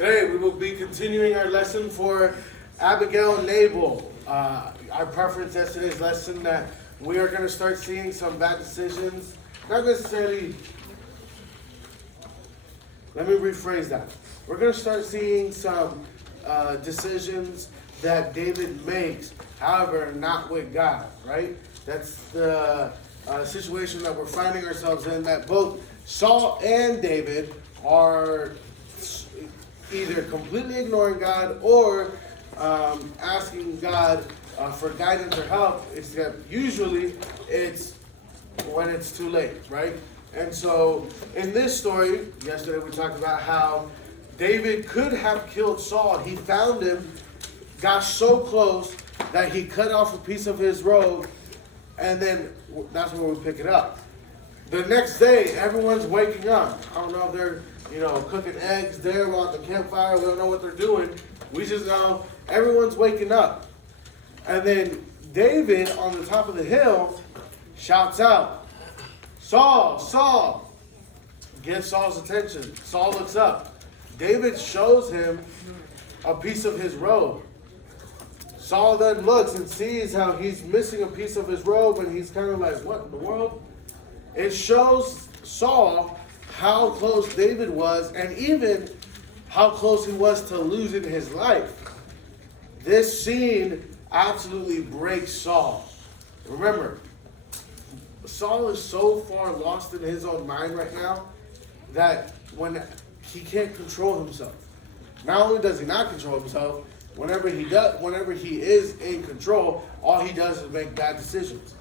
Today we will be continuing our lesson for Abigail and Nabal. Our preference yesterday's lesson that we are going to start seeing some bad decisions. Not necessarily, let me rephrase that. We're going to start seeing some decisions that David makes, however, not with God, right? That's the situation that we're finding ourselves in, that both Saul and David are either completely ignoring God or asking God for guidance or help, except usually it's when it's too late, right? And so in this story, yesterday we talked about how David could have killed Saul. He found him, got so close that he cut off a piece of his robe, and then that's where we pick it up. The next day, everyone's waking up. I don't know if they're cooking eggs there on the campfire. We don't know what they're doing. We just know everyone's waking up. And then David, on the top of the hill, shouts out, "Saul, Saul!" Gets Saul's attention. Saul looks up. David shows him a piece of his robe. Saul then looks and sees how he's missing a piece of his robe, and he's kind of like, what in the world? It shows Saul how close David was, and even how close he was to losing his life. This scene absolutely breaks Saul. Remember, Saul is so far lost in his own mind right now that when he can't control himself. Not only does he not control himself, whenever he is in control, all he does is make bad decisions.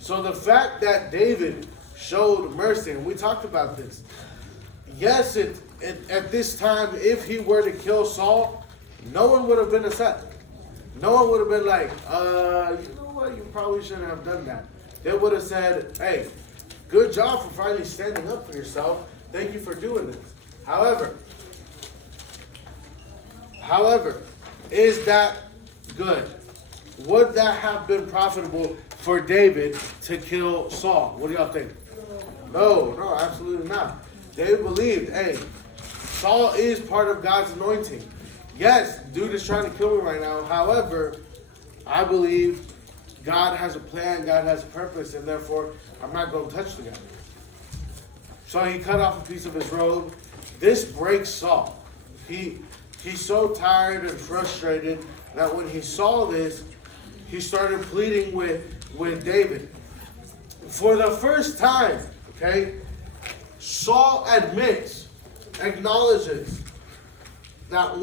So the fact that David showed mercy, and we talked about this. Yes, at this time, if he were to kill Saul, no one would have been upset. No one would have been like, you know what, you probably shouldn't have done that. They would have said, hey, good job for finally standing up for yourself. Thank you for doing this. However, is that good? Would that have been profitable for David to kill Saul? What do y'all think? No, absolutely not. David believed, hey, Saul is part of God's anointing. Yes, dude is trying to kill me right now. However, I believe God has a plan, God has a purpose, and therefore I'm not going to touch the guy. So he cut off a piece of his robe. This breaks Saul. He's so tired and frustrated that when he saw this, he started pleading with David. For the first time, okay, Saul acknowledges that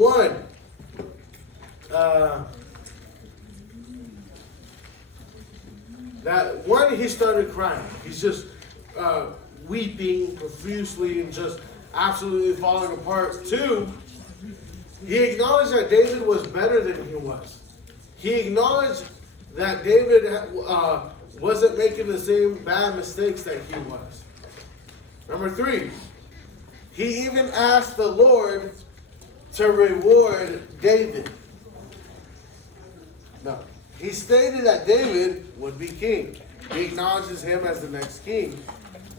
he started crying. He's just weeping profusely and just absolutely falling apart. Two, he acknowledged that David was better than he was. He acknowledged that David wasn't making the same bad mistakes that he was. Number three, he even asked the Lord to reward David. No, he stated that David would be king. He acknowledges him as the next king.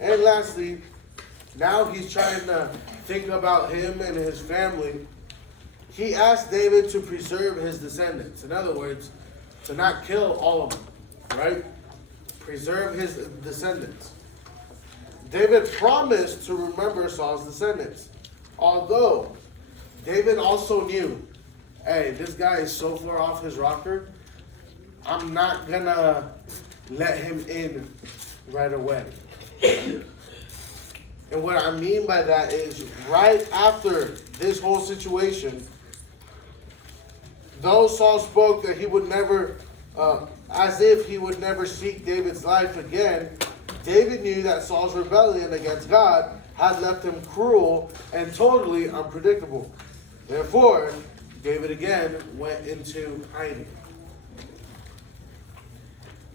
And lastly, now he's trying to think about him and his family. He asked David to preserve his descendants. In other words, to not kill all of them, right? Preserve his descendants. David promised to remember Saul's descendants. Although, David also knew, hey, this guy is so far off his rocker, I'm not going to let him in right away. And what I mean by that is, right after this whole situation, though Saul spoke that he would never, as if he would never seek David's life again, David knew that Saul's rebellion against God had left him cruel and totally unpredictable. Therefore, David again went into hiding.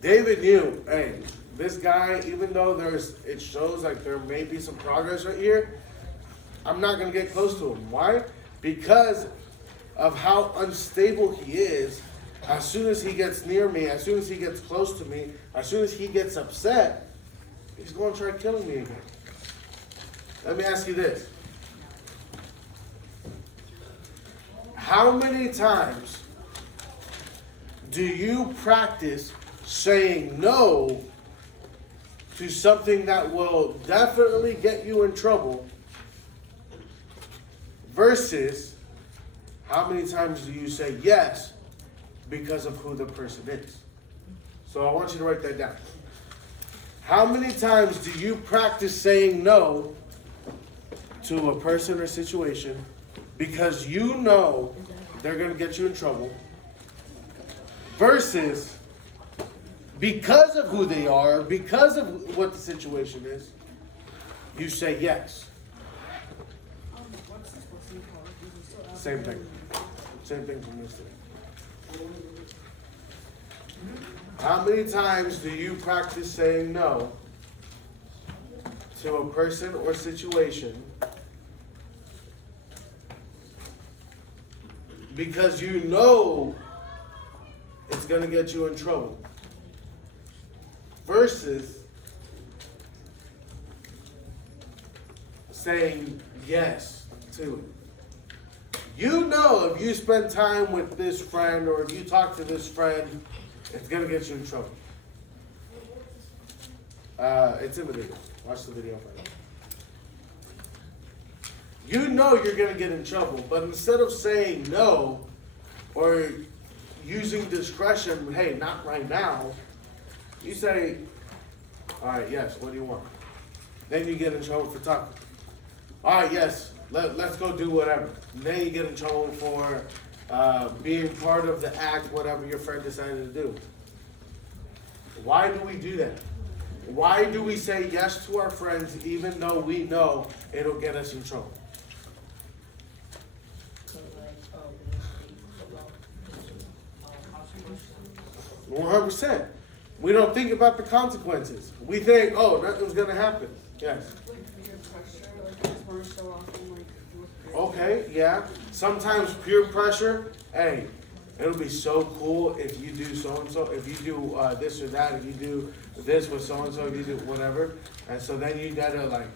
David knew, hey, this guy, even though it shows like there may be some progress right here, I'm not going to get close to him. Why? Because of how unstable he is. As soon as he gets near me, as soon as he gets close to me, as soon as he gets upset, he's going to try killing me again. Let me ask you this. How many times do you practice saying no to something that will definitely get you in trouble versus how many times do you say yes because of who the person is? So I want you to write that down. How many times do you practice saying no to a person or situation because you know they're going to get you in trouble versus because of who they are, because of what the situation is, you say yes? Same thing. Same thing from this thing. How many times do you practice saying no to a person or situation because you know it's going to get you in trouble versus saying yes to it? You know if you spend time with this friend or if you talk to this friend, it's going to get you in trouble. It's in the video. Watch the video first. You know you're going to get in trouble, but instead of saying no or using discretion, hey, not right now, you say, all right, yes, what do you want? Then you get in trouble for talking. All right, yes, let's go do whatever. And then you get in trouble for being part of the act, whatever your friend decided to do. Why do we do that? Why do we say yes to our friends even though we know it'll get us in trouble? 100%. We don't think about the consequences. We think, oh, nothing's going to happen. Yes. Like peer pressure, like I just want to show off and like look great. Okay, yeah. Sometimes peer pressure, hey, it'll be so cool if you do so-and-so, if you do this or that, if you do this with so-and-so, if you do whatever. And so then you gotta like,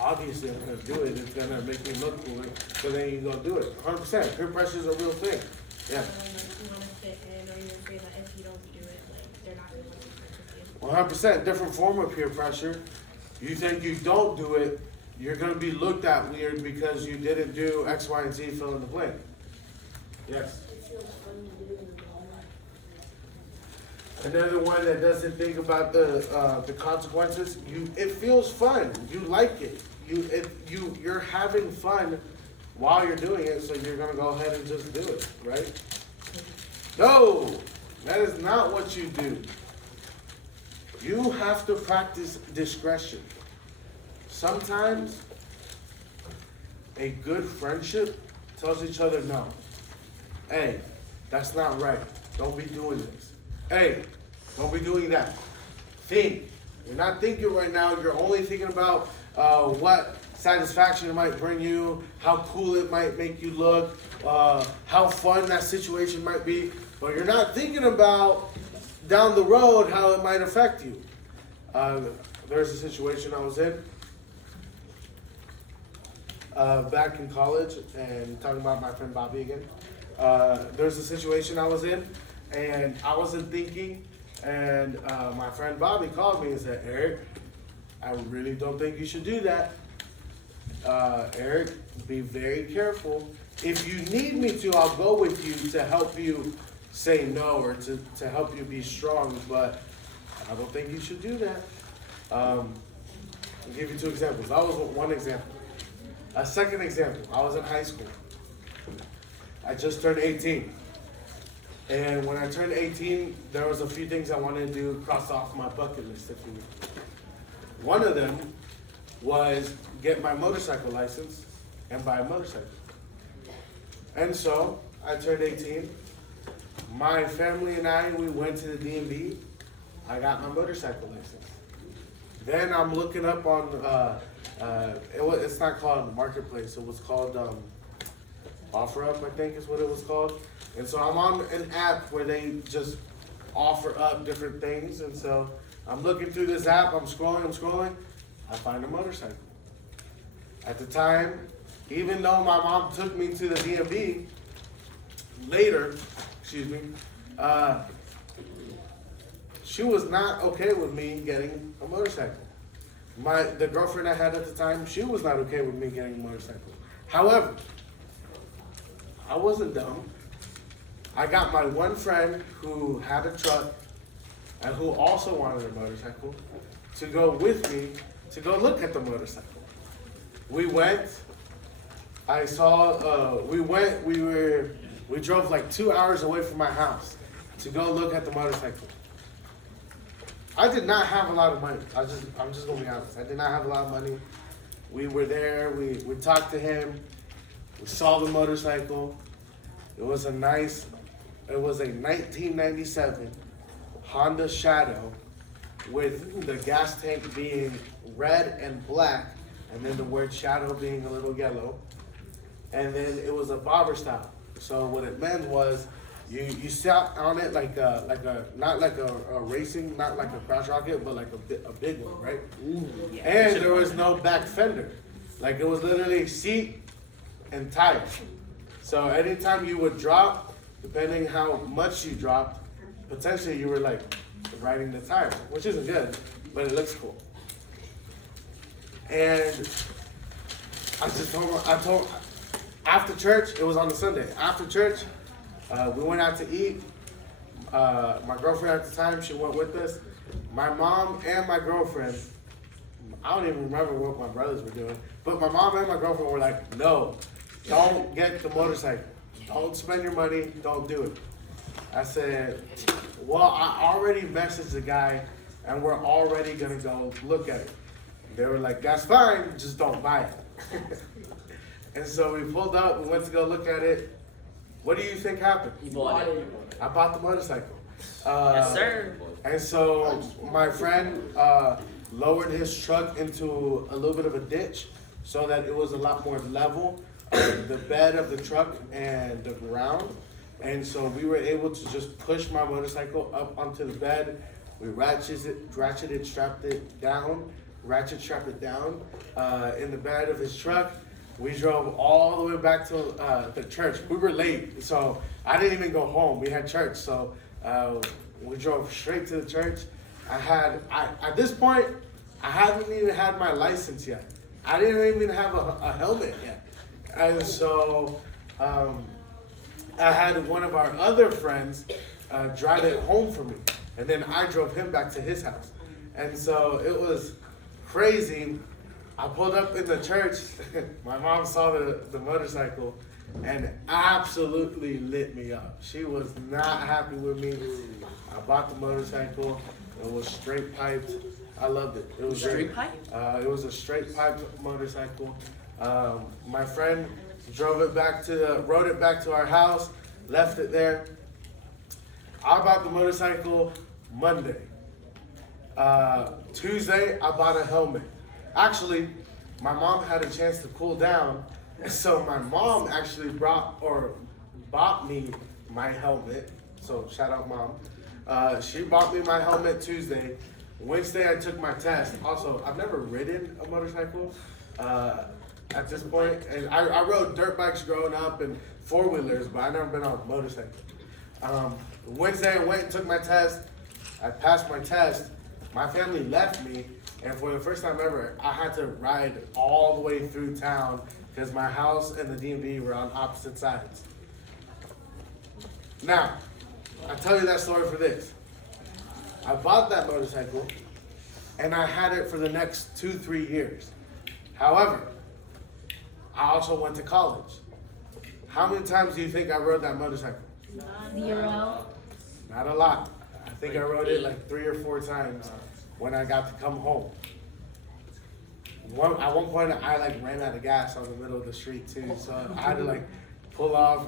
obviously I'm gonna do it, it's gonna make me look cool, so then you go do it. 100%, peer pressure is a real thing. Yeah. Like you want to fit in, or you're afraid that if you don't do it, like they're not going to want to be friends with you. 100%, different form of peer pressure. You think you don't do it, you're gonna be looked at weird because you didn't do X, Y, and Z, fill in the blank. Yes. It feels fun to do in the moment. Another one that doesn't think about the consequences. It feels fun. You like it. You're having fun while you're doing it, so you're gonna go ahead and just do it, right? No, that is not what you do. You have to practice discretion. Sometimes a good friendship tells each other no. Hey, that's not right. Don't be doing this. Hey, don't be doing that. Think. You're not thinking right now. You're only thinking about what satisfaction it might bring you, how cool it might make you look, how fun that situation might be. But you're not thinking about down the road how it might affect you. There's a situation I was in back in college, and talking about my friend Bobby again. There's a situation I was in, and I wasn't thinking, and my friend Bobby called me and said, Eric, I really don't think you should do that. Eric, be very careful. If you need me to, I'll go with you to help you say no or to help you be strong, but I don't think you should do that. I'll give you two examples. That was one example. A second example, I was in high school. I just turned 18. And when I turned 18, there was a few things I wanted to do, cross off my bucket list, if you will. One of them was get my motorcycle license and buy a motorcycle. And so I turned 18. My family and I, we went to the DMV. I got my motorcycle license. Then I'm looking up on, it's not called Marketplace, it was called OfferUp, I think is what it was called. And so I'm on an app where they just offer up different things. And so I'm looking through this app, I'm scrolling, I find a motorcycle. At the time, even though my mom took me to the DMV later, she was not okay with me getting a motorcycle. The girlfriend I had at the time, she was not okay with me getting a motorcycle. However, I wasn't dumb. I got my one friend who had a truck and who also wanted a motorcycle to go with me to go look at the motorcycle. We went. We drove like 2 hours away from my house to go look at the motorcycle. I did not have a lot of money. I'm just gonna be honest. I did not have a lot of money. We were there. We talked to him. We saw the motorcycle. It was a 1997 Honda Shadow with the gas tank being red and black, and then the word Shadow being a little yellow. And then it was a bobber style. So what it meant was you sat on it like a not like a racing, not like a crash rocket, but like a big one, right? And there was no back fender. Like it was literally seat and tires. So anytime you would drop, depending how much you dropped, potentially you were like riding the tires, which isn't good, but it looks cool. And I told after church, it was on a Sunday. After church, we went out to eat. My girlfriend at the time, she went with us. My mom and my girlfriend, I don't even remember what my brothers were doing, but my mom and my girlfriend were like, no, don't get the motorcycle. Don't spend your money, don't do it. I said, well, I already messaged the guy and we're already gonna go look at it. They were like, that's fine, just don't buy it. And so we pulled up, we went to go look at it. What do you think happened? You bought it. I bought the motorcycle. Yes, sir. And so my friend lowered his truck into a little bit of a ditch so that it was a lot more level, the bed of the truck and the ground. And so we were able to just push my motorcycle up onto the bed. We ratcheted, strapped it down in the bed of his truck. We drove all the way back to the church. We were late, so I didn't even go home. We had church, so we drove straight to the church. At this point, I hadn't even had my license yet. I didn't even have a helmet yet. And so I had one of our other friends drive it home for me. And then I drove him back to his house. And so it was crazy. I pulled up in the church. My mom saw the motorcycle and absolutely lit me up. She was not happy with me. I bought the motorcycle. It was straight piped. I loved it. It was Straight pipe? It was a straight pipe motorcycle. My friend rode it back to our house, left it there. I bought the motorcycle Monday. Tuesday, I bought a helmet. Actually, my mom had a chance to cool down, and so my mom actually bought me my helmet. So shout out, Mom. She bought me my helmet Tuesday. Wednesday, I took my test. Also, I've never ridden a motorcycle at this point, and I rode dirt bikes growing up and four-wheelers, but I've never been on a motorcycle. Wednesday, I went and took my test. I passed my test. My family left me, and for the first time ever, I had to ride all the way through town because my house and the DMV were on opposite sides. Now, I tell you that story for this. I bought that motorcycle, and I had it for the next 2-3 years. However, I also went to college. How many times do you think I rode that motorcycle? 0. Not a lot. I think I rode it like 3 or 4 times when I got to come home. At one point, I like ran out of gas on the middle of the street too, so I had to like pull off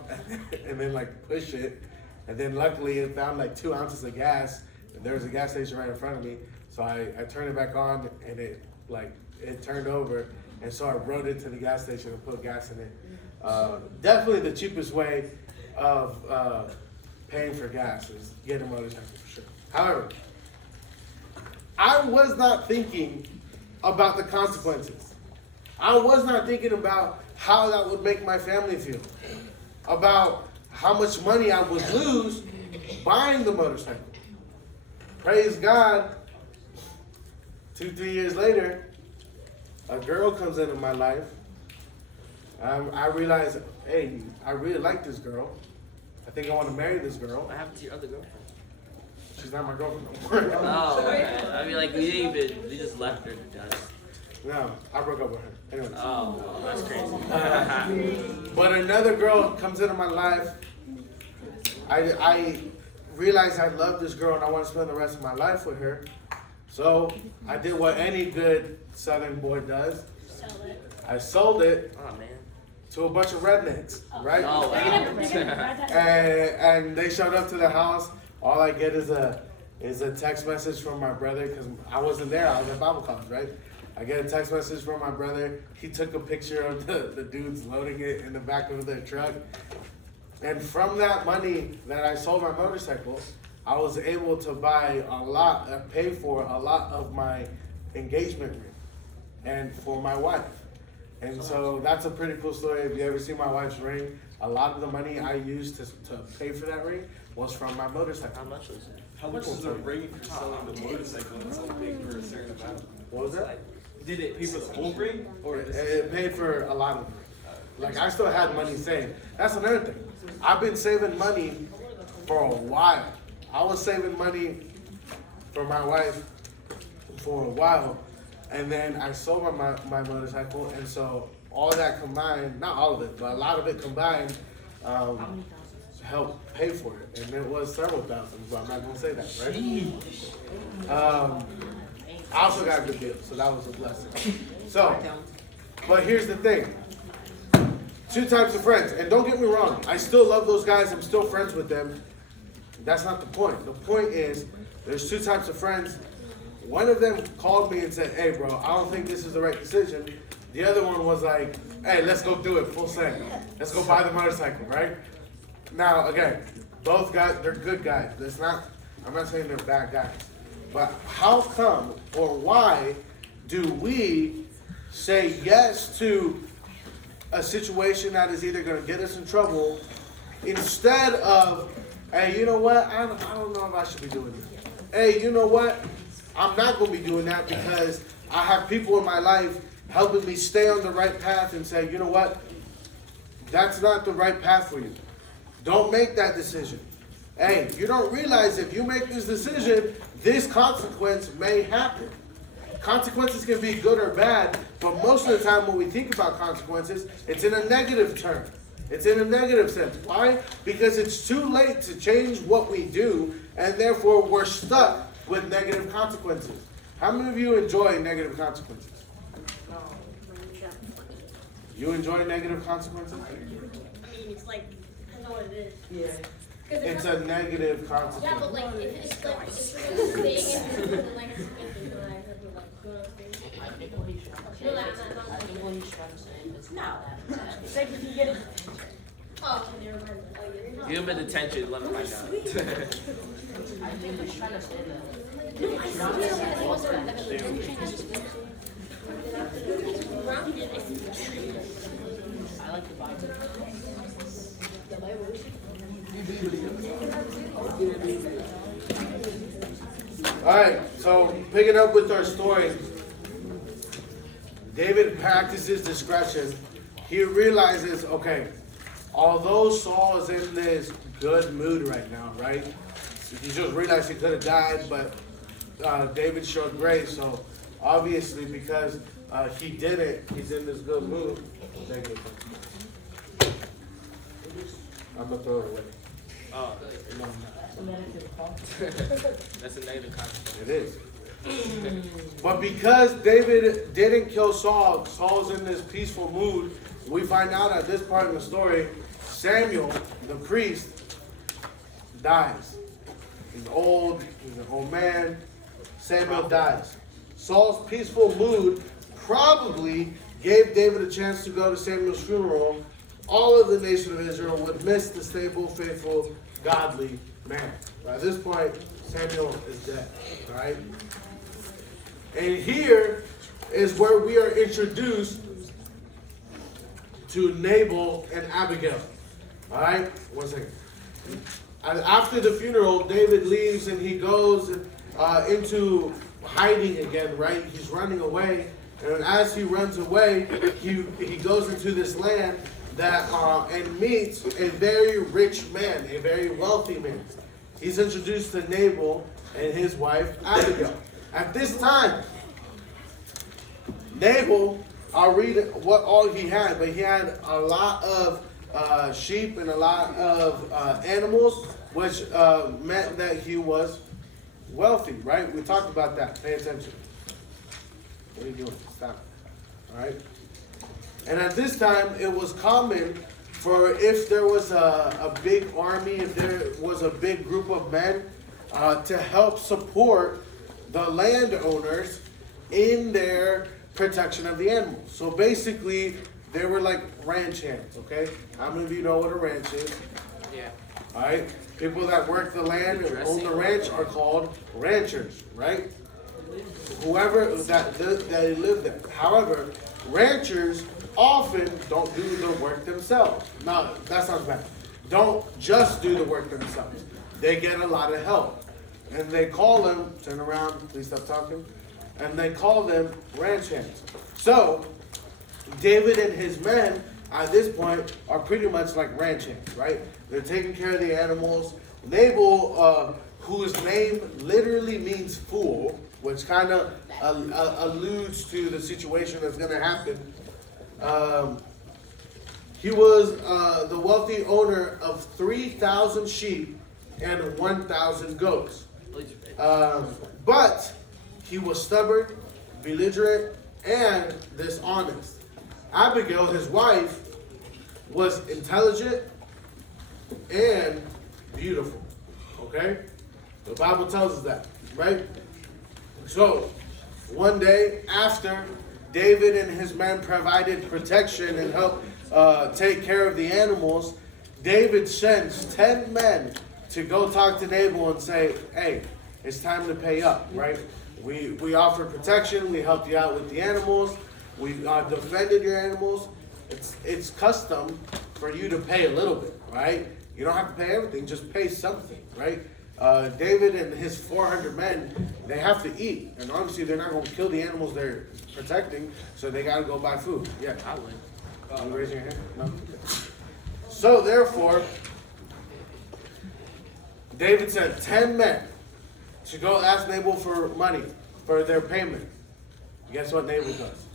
and then like push it. And then luckily it found like 2 ounces of gas, and there was a gas station right in front of me. So I turned it back on, and it turned over, and so I rode it to the gas station and put gas in it. Definitely the cheapest way of paying for gas is getting a motorcycle for sure. However, I was not thinking about the consequences. I was not thinking about how that would make my family feel, about how much money I would lose buying the motorcycle. Praise God, 2-3 years later, a girl comes into my life. I realize, hey, I really like this girl. I think I want to marry this girl. What happened to your other girlfriend? She's not my girlfriend no more. Oh, okay. I mean, like, we just left her, guys. No, I broke up with her. Anyways. Oh, well, that's crazy. But another girl comes into my life. I realized I love this girl and I want to spend the rest of my life with her. So I did what any good Southern boy does. Sell it. I sold it Oh, man. to a bunch of rednecks, right? Oh, wow. And they showed up to the house. All I get is a text message from my brother because I wasn't there. I was at Bible college, right? I get a text message from my brother. He took a picture of the dudes loading it in the back of their truck. And from that money that I sold my motorcycle, I was able to pay for a lot of my engagement ring and for my wife. And so that's a pretty cool story. If you ever see my wife's ring, a lot of the money I used to pay for that ring was from my motorcycle. How much was it? How much is the ring for selling the motorcycle and it's only paying for a certain amount? What was that? Did it pay for the whole ring? Or It paid for a lot of it. Like, I still had money saved. That's another thing. I've been saving money for a while. I was saving money for my wife for a while, and then I sold my motorcycle, and so all that combined, not all of it, but a lot of it combined, helped pay for it. And it was several thousands, but I'm not going to say that, right? I also got a good deal, so that was a blessing. So, but here's the thing. 2 types of friends. And don't get me wrong, I still love those guys. I'm still friends with them. That's not the point. The point is, there's 2 types of friends. One of them called me and said, hey, bro, I don't think this is the right decision. The other one was like, hey, let's go do it, full send. Let's go buy the motorcycle, right? Now, again, both guys, they're good guys. I'm not saying they're bad guys. But how come or why do we say yes to a situation that is either going to get us in trouble instead of, hey, you know what? I don't know if I should be doing this. Hey, you know what? I'm not going to be doing that because I have people in my life helping me stay on the right path and say, you know what? That's not the right path for you. Don't make that decision. Hey, you don't realize if you make this decision, this consequence may happen. Consequences can be good or bad, but most of the time when we think about consequences, it's in a negative term. It's in a negative sense. Why? Because it's too late to change what we do, and therefore we're stuck with negative consequences. How many of you enjoy negative consequences? You enjoy negative consequences? I mean, it's like, I know what it is. Yeah. It's a negative consequence. Yeah, but like, if it's like, if you're gonna stay in the like, no, like, I think what he's trying to say is no. it's like if you get it. Oh, okay, never mind. Oh, you're Give him a detention, let him find out. I think he's trying to say that. No, I see it wasn't like a detention. I like the Bible. Alright, so picking up with our story, David practices discretion. He realizes, okay, although Saul is in this good mood right now, right? He just realized he could have died, but David showed grace. So obviously, because he did it, he's in this good mood. I'm gonna throw it away. Oh, No, I'm not. that's a negative consequence. It is. But because David didn't kill Saul, Saul's in this peaceful mood. We find out at this part of the story, Samuel, the priest, dies. He's old, he's an old man. Samuel dies. Saul's peaceful mood probably gave David a chance to go to Samuel's funeral. All of the nation of Israel would miss the stable, faithful, godly man. By this point, Samuel is dead, right? And here is where we are introduced to Nabal and Abigail. All right, one second. And after the funeral, David leaves and he goes into hiding again, right? He's running away. And as he runs away, he goes into this land that and meets a very rich man, a very wealthy man. He's introduced to Nabal and his wife Abigail. At this time, Nabal, I'll read what all he had, but he had a lot of sheep and a lot of animals, which meant that he was wealthy, right? We talked about that. Pay attention. What are you doing? Stop. All right. And at this time, it was common for if there was a big army, if there was a big group of men, to help support the landowners in their protection of the animals. So basically, they were like ranch hands, okay? How many of you know what a ranch is? Yeah. All right? People that work the land and own the ranch are called ranchers, right? Whoever that they live there. However, ranchers often don't do the work themselves. No, that sounds bad. Don't just do the work themselves. They get a lot of help. And they call them, turn around, please stop talking. And they call them ranch hands. So, David and his men at this point are pretty much like ranch hands, right? They're taking care of the animals. Nabal, whose name literally means fool, which kind of alludes to the situation that's going to happen. He was the wealthy owner of 3,000 sheep and 1,000 goats. But he was stubborn, belligerent, and dishonest. Abigail, his wife, was intelligent and beautiful. Okay? The Bible tells us that, right? So, one day after David and his men provided protection and helped take care of the animals, David sends 10 men to go talk to Nabal and say, hey, it's time to pay up, right? We offered protection, we helped you out with the animals, we defended your animals. It's custom for you to pay a little bit, right? You don't have to pay everything, just pay something, right? David and his 400 men, they have to eat. And obviously they're not going to kill the animals they're protecting, so they got to go buy food. Yeah, I would. you raising your hand? No? So therefore, David sent 10 men to go ask Nabal for money, for their payment. Guess what Nabal does?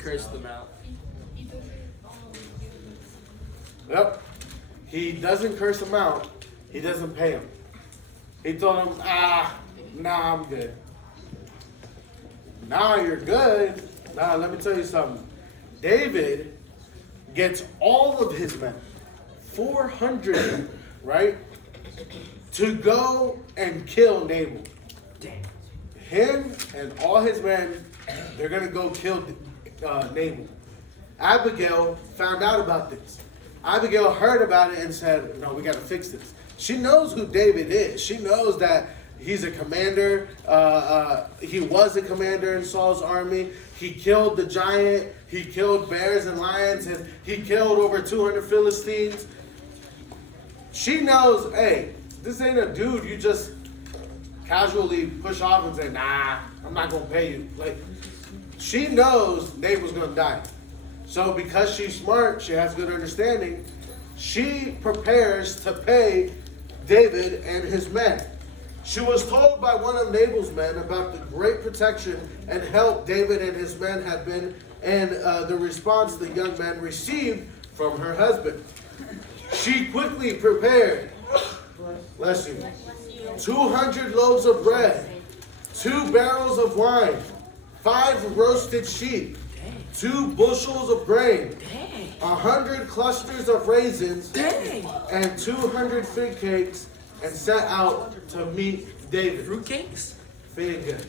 Curse them out. Yep. He doesn't curse them out. He doesn't pay them. He told him, nah, I'm good. Nah, you're good. Nah, let me tell you something. David gets all of his men, 400, right, to go and kill Nabal. Him and all his men, they're going to go kill Nabal. Abigail found out about this. Abigail heard about it and said, no, we got to fix this. She knows who David is. She knows that he's a commander. He was a commander in Saul's army. He killed the giant. He killed bears and lions. And he killed over 200 Philistines. She knows, hey, this ain't a dude you just casually push off and say, nah, I'm not going to pay you. Like, she knows Nabal's going to die. So because she's smart, she has good understanding, she prepares to pay David and his men. She was told by one of Nabal's men about the great protection and help David and his men had been, and the response the young man received from her husband. She quickly prepared, bless you, 200 loaves of bread, 2 barrels of wine, 5 roasted sheep, 2 bushels of grain, 100 clusters of raisins, and 200 fig cakes, and set out to meet David. Fruit cakes? Fig cakes.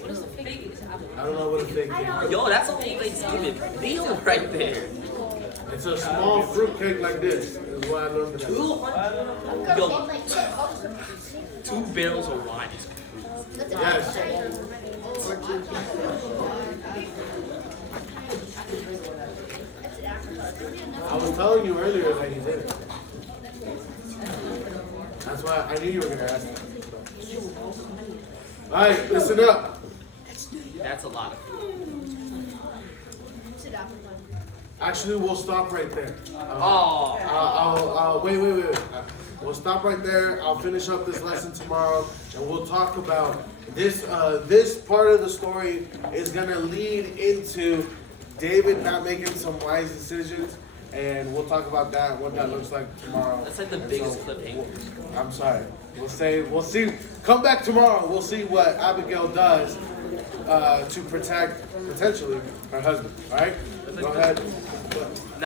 What is the fig? I don't know what a fig cake is. Yo, that's a whole Thanksgiving meal right there. It's a small fruit cake like this, is what I learned about. 200. Yo, 2 barrels of wine is Yes. I was telling you earlier that he did it. That's why I knew you were gonna ask that. All right, listen up. That's a lot. Actually, we'll stop right there. Oh. Wait. We'll stop right there. I'll finish up this lesson tomorrow, and we'll talk about this. This part of the story is gonna lead into David not making some wise decisions, and we'll talk about that, what that looks like tomorrow. That's like the And biggest so, cliffhanger. I'm sorry. We'll see. Come back tomorrow. We'll see what Abigail does to protect potentially her husband. All right. Go ahead.